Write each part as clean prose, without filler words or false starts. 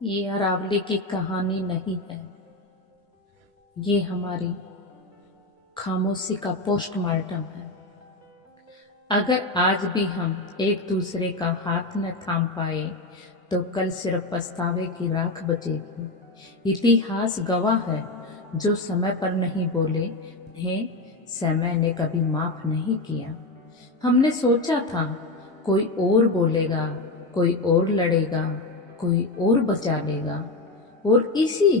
ये अरावली की कहानी नहीं है। ये हमारी खामोशी का पोस्टमार्टम है। अगर आज भी हम एक दूसरे का हाथ न थाम पाए तो कल सिर्फ पछतावे की राख बचेगी। इतिहास गवाह है, जो समय पर नहीं बोले उन्हें समय ने कभी माफ नहीं किया। हमने सोचा था कोई और बोलेगा, कोई और लड़ेगा, कोई और बचा लेगा, और इसी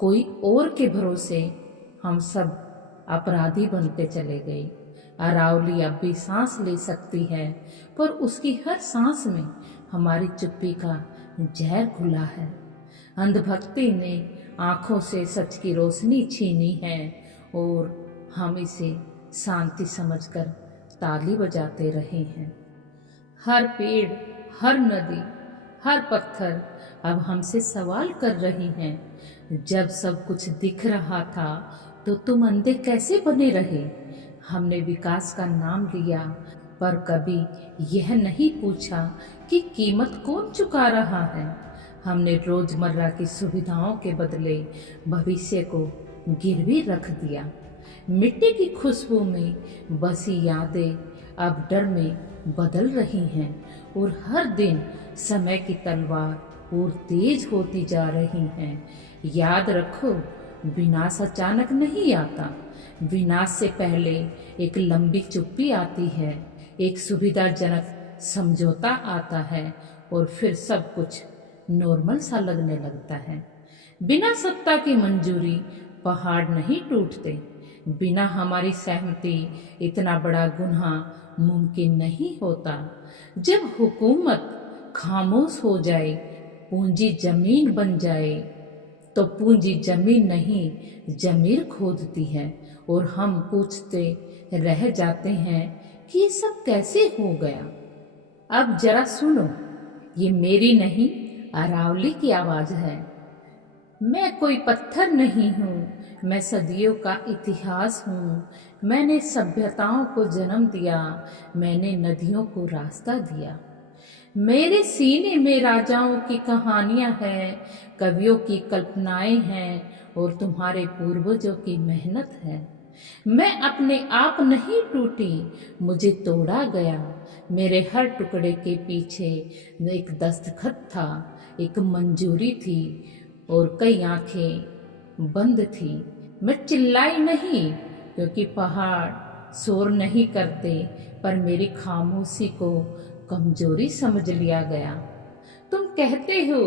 कोई और के भरोसे हम सब अपराधी बनते चले गए। अरावली अब भी सांस ले सकती है, पर उसकी हर सांस में हमारी चुप्पी का जहर खुला है। अंधभक्ति ने आंखों से सच की रोशनी छीनी है और हम इसे शांति समझकर ताली बजाते रहे हैं। हर पेड़, हर नदी, हर पत्थर अब हमसे सवाल कर रही हैं। जब सब कुछ दिख रहा था तो तुम अंधे कैसे बने रहे? हमने विकास का नाम लिया, पर कभी यह नहीं पूछा कि कीमत कौन चुका रहा है। हमने रोजमर्रा की सुविधाओं के बदले भविष्य को गिरवी रख दिया। मिट्टी की खुशबू में बसी यादें अब डर में बदल रही हैं, और हर दिन समय की तलवार और तेज होती जा रही हैं। याद रखो, विनाश अचानक नहीं आता। विनाश से पहले एक लंबी चुप्पी आती है, एक सुविधाजनक समझौता आता है, और फिर सब कुछ नॉर्मल सा लगने लगता है। बिना सत्ता की मंजूरी पहाड़ नहीं टूटते। बिना हमारी सहमति इतना बड़ा गुनाह मुमकिन नहीं होता। जब हुकूमत खामोश हो जाए, पूंजी जमीन बन जाए, तो पूंजी जमीन नहीं जमीर खोदती है, और हम पूछते रह जाते हैं कि ये सब कैसे हो गया। अब जरा सुनो, ये मेरी नहीं अरावली की आवाज है। मैं कोई पत्थर नहीं हूँ, मैं सदियों का इतिहास हूँ। मैंने सभ्यताओं को जन्म दिया, मैंने नदियों को रास्ता दिया। मेरे सीने में राजाओं की कहानियां हैं, कवियों की कल्पनाएं हैं, और तुम्हारे पूर्वजों की मेहनत है। मैं अपने आप नहीं टूटी, मुझे तोड़ा गया। मेरे हर टुकड़े के पीछे एक दस्तखत था, एक मंजूरी थी, और कई आंखें बंद थी। मैं चिल्लाई नहीं क्योंकि पहाड़ शोर नहीं करते, पर मेरी खामोशी को कमजोरी समझ लिया गया। तुम कहते हो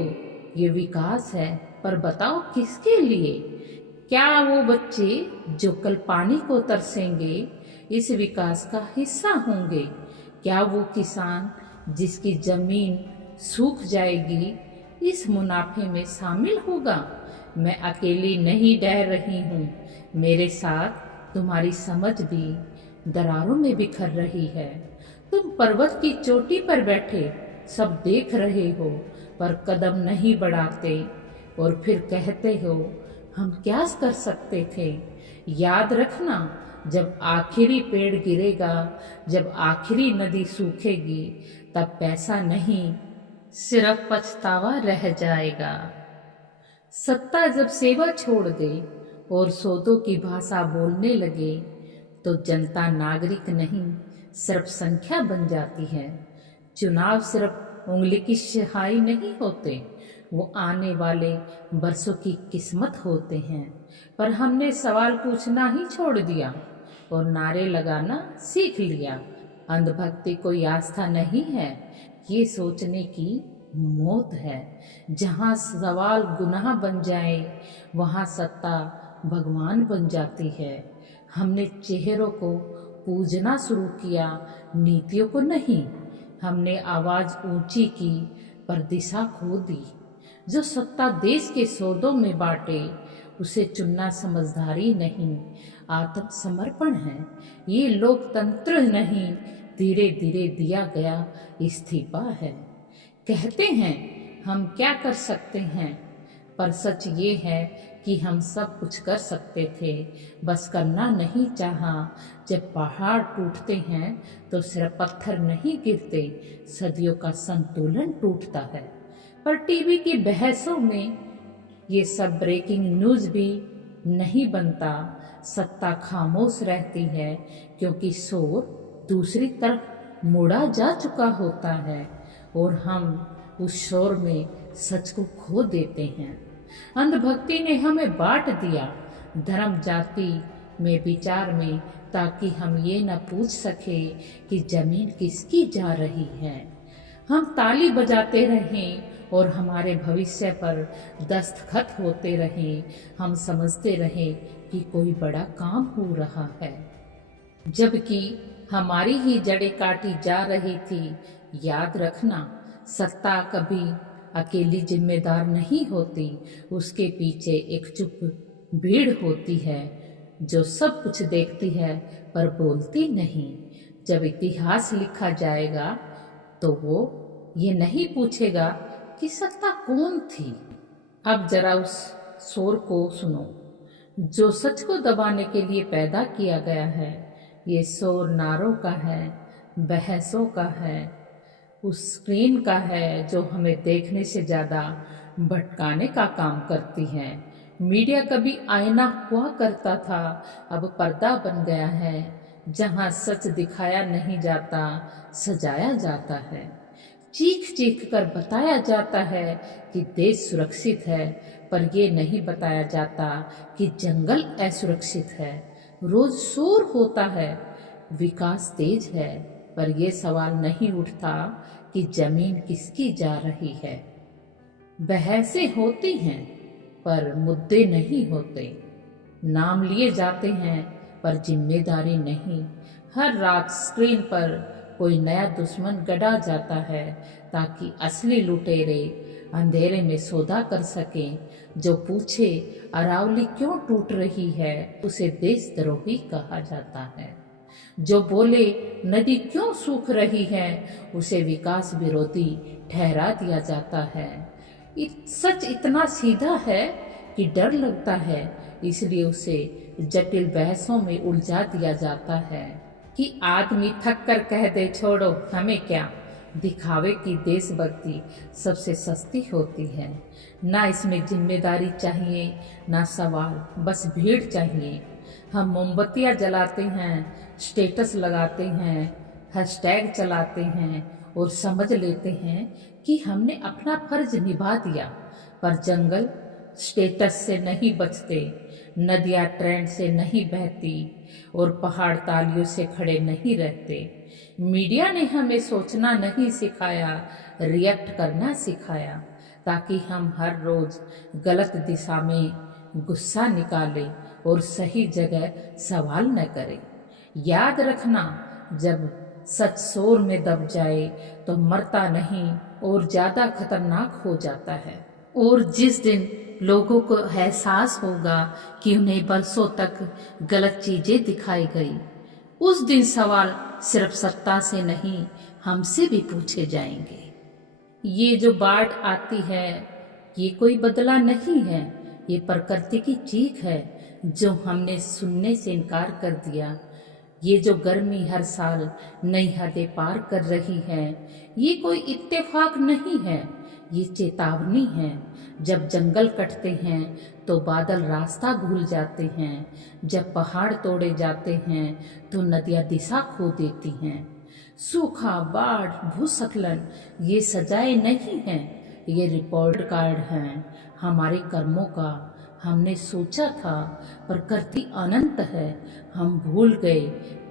ये विकास है, पर बताओ किसके लिए? क्या वो बच्चे जो कल पानी को तरसेंगे इस विकास का हिस्सा होंगे? क्या वो किसान जिसकी जमीन सूख जाएगी इस मुनाफे में शामिल होगा? मैं अकेली नहीं डह रही हूँ, मेरे साथ तुम्हारी समझ भी दरारों में बिखर रही है। तुम पर्वत की चोटी पर बैठे सब देख रहे हो, पर कदम नहीं बढ़ाते, और फिर कहते हो हम क्या कर सकते थे। याद रखना, जब आखिरी पेड़ गिरेगा, जब आखिरी नदी सूखेगी, तब पैसा नहीं सिर्फ पछतावा रह जाएगा। सत्ता जब सेवा छोड़ दे और सौदों की भाषा बोलने लगे, तो जनता नागरिक नहीं सिर्फ संख्या बन जाती है। चुनाव सिर्फ उंगली की सिहाई नहीं होते, वो आने वाले बरसों की किस्मत होते हैं। पर हमने सवाल पूछना ही छोड़ दिया और नारे लगाना सीख लिया। अंधभक्ति कोई आस्था नहीं है, ये सोचने की मौत है। जहाँ सवाल गुनाह बन जाए, वहाँ सत्ता भगवान बन जाती है। हमने चेहरों को पूजना शुरू किया, नीतियों को नहीं। हमने आवाज ऊंची की, पर दिशा खो दी। जो सत्ता देश के सौदों में बांटे, उसे चुनना समझदारी नहीं, आत्मसमर्पण है। ये लोकतंत्र नहीं, धीरे धीरे दिया गया इस्तीफा है। कहते हैं हम क्या कर सकते हैं, पर सच ये है कि हम सब कुछ कर सकते थे, बस करना नहीं चाहा। जब पहाड़ टूटते हैं तो सिर्फ पत्थर नहीं गिरते, सदियों का संतुलन टूटता है। पर टीवी की बहसों में ये सब ब्रेकिंग न्यूज भी नहीं बनता। सत्ता खामोश रहती है क्योंकि शोर दूसरी तरफ मुड़ा जा चुका होता है और हम उस शोर में सच को खो देते हैं। अंधभक्ति ने हमें बांट दिया धर्म जाति में विचार में, ताकि हम ये न पूछ सके कि जमीन किसकी जा रही है। हम ताली बजाते रहें और हमारे भविष्य पर दस्तखत होते रहें। हम समझते रहें कि कोई बड़ा काम हो रहा है, जबकि हमारी ही जड़ें काटी जा रही थी। याद रखना, सत्ता कभी अकेली जिम्मेदार नहीं होती। उसके पीछे एक चुप भीड़ होती है जो सब कुछ देखती है पर बोलती नहीं। जब इतिहास लिखा जाएगा तो वो ये नहीं पूछेगा कि सत्ता कौन थी। अब जरा उस शोर को सुनो जो सच को दबाने के लिए पैदा किया गया है। ये शोर नारों का है, बहसों का है, उस स्क्रीन का है जो हमें देखने से ज़्यादा भटकाने का काम करती है। मीडिया कभी आईना हुआ करता था, अब पर्दा बन गया है जहां सच दिखाया नहीं जाता, सजाया जाता है। चीख चीख कर बताया जाता है कि देश सुरक्षित है, पर यह नहीं बताया जाता कि जंगल असुरक्षित है। रोज शोर होता है, विकास तेज है, पर यह सवाल नहीं उठता कि जमीन किसकी जा रही है। बहसें होती हैं पर मुद्दे नहीं होते। नाम लिए जाते हैं पर जिम्मेदारी नहीं। हर रात स्क्रीन पर कोई नया दुश्मन गढ़ा जाता है ताकि असली लुटेरे अंधेरे में सौदा कर सकें। जो पूछे अरावली क्यों टूट रही है, उसे देशद्रोही कहा जाता है। जो बोले नदी क्यों सूख रही है, उसे विकास विरोधी ठहरा दिया जाता है। सच इतना सीधा है कि डर लगता है, इसलिए उसे जटिल बहसों में उलझा दिया जाता है कि आदमी थक कर कह दे छोड़ो हमें क्या। दिखावे की देशभक्ति सबसे सस्ती होती है। ना इसमें जिम्मेदारी चाहिए ना सवाल, बस भीड़ चाहिए। हम मोमबत्तियां जलाते हैं, स्टेटस लगाते हैं, हैशटैग चलाते हैं और समझ लेते हैं कि हमने अपना फर्ज निभा दिया। पर जंगल स्टेटस से नहीं बचते, नदियां ट्रेंड से नहीं बहती और पहाड़ तालियों से खड़े नहीं रहते। मीडिया ने हमें सोचना नहीं सिखाया, रिएक्ट करना सिखाया, ताकि हम हर रोज गलत दिशा में गुस्सा निकालें और सही जगह सवाल न करें। याद रखना, जब सच शोर में दब जाए तो मरता नहीं और ज्यादा खतरनाक हो जाता है। और जिस दिन लोगों को एहसास होगा कि उन्हें बरसों तक गलत चीजें दिखाई गई, उस दिन सवाल सिर्फ सत्ता से नहीं हमसे भी पूछे जाएंगे। ये जो बाढ़ आती है ये कोई बदला नहीं है, ये प्रकृति की चीख है जो हमने सुनने से इनकार कर दिया। ये जो गर्मी हर साल नई हदें पार कर रही है, ये कोई इत्तेफाक नहीं है, ये चेतावनी है। जब जंगल कटते हैं तो बादल रास्ता भूल जाते हैं, जब पहाड़ तोड़े जाते हैं तो नदियां दिशा खो देती हैं। सूखा, बाढ़, भूस्खलन ये सजाएं नहीं हैं, ये रिपोर्ट कार्ड हैं हमारे कर्मों का। हमने सोचा था प्रकृति अनंत है, हम भूल गए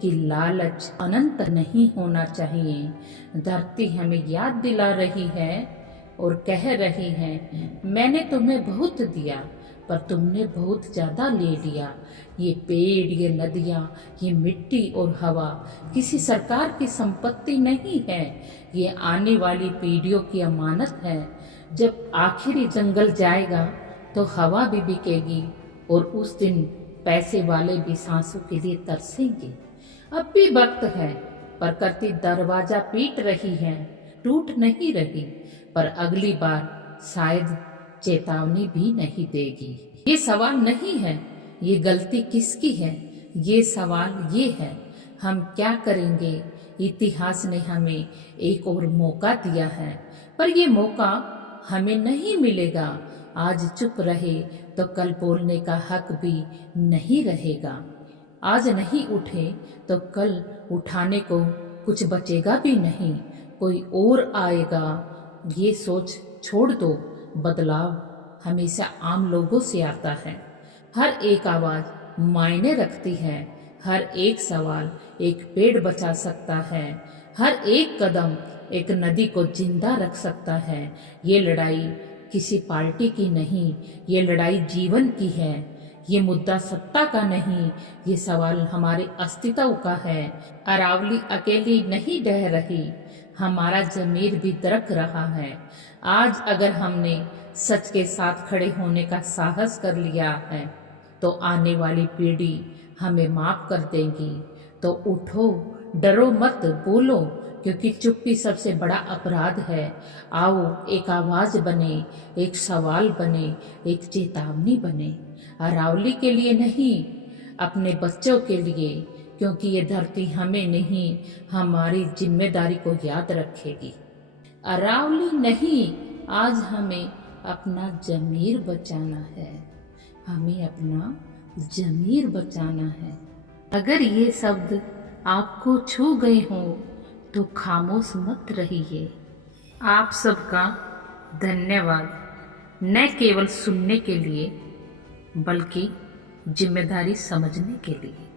कि लालच अनंत नहीं होना चाहिए। धरती हमें याद दिला रही है और कह रही है, मैंने तुम्हें बहुत दिया पर तुमने बहुत ज्यादा ले लिया। ये पेड़, ये नदियाँ, ये मिट्टी और हवा किसी सरकार की संपत्ति नहीं है, ये आने वाली पीढ़ियों की अमानत है। जब आखिरी जंगल जाएगा तो हवा भी बिकेगी और उस दिन पैसे वाले भी सांसों के लिए तरसेंगे। अब भी वक्त है, प्रकृति दरवाजा पीट रही है, टूट नहीं रही, पर अगली बार शायद चेतावनी भी नहीं देगी। ये सवाल नहीं है ये गलती किसकी है, ये सवाल ये है हम क्या करेंगे। इतिहास ने हमें एक और मौका दिया है, पर ये मौका हमें नहीं मिलेगा। आज चुप रहे तो कल बोलने का हक भी नहीं रहेगा। आज नहीं उठे तो कल उठाने को कुछ बचेगा भी नहीं। कोई और आएगा, ये सोच छोड़ दो। बदलाव हमेशा आम लोगों से आता है। हर एक आवाज मायने रखती है। हर एक सवाल एक पेड़ बचा सकता है। हर एक कदम एक नदी को जिंदा रख सकता है। ये लड़ाई किसी पार्टी की नहीं, ये लड़ाई जीवन की है। ये मुद्दा सत्ता का नहीं, ये सवाल हमारे अस्तित्व का है। अरावली अकेली नहीं ढह रही, हमारा जमीर भी दरक रहा है। आज अगर हमने सच के साथ खड़े होने का साहस कर लिया है तो आने वाली पीढ़ी हमें माफ कर देगी। तो उठो, डरो मत, बोलो, क्योंकि चुप्पी सबसे बड़ा अपराध है। आओ एक आवाज बने, एक सवाल बने, एक चेतावनी बने। अरावली के लिए नहीं, अपने बच्चों के लिए, क्योंकि ये धरती हमें नहीं, हमारी जिम्मेदारी को याद रखेगी। अरावली नहीं, आज हमें अपना जमीर बचाना है। हमें अपना जमीर बचाना है। अगर ये शब्द आपको छू गए हों तो खामोश मत रहिए। आप सबका धन्यवाद, न केवल सुनने के लिए बल्कि जिम्मेदारी समझने के लिए।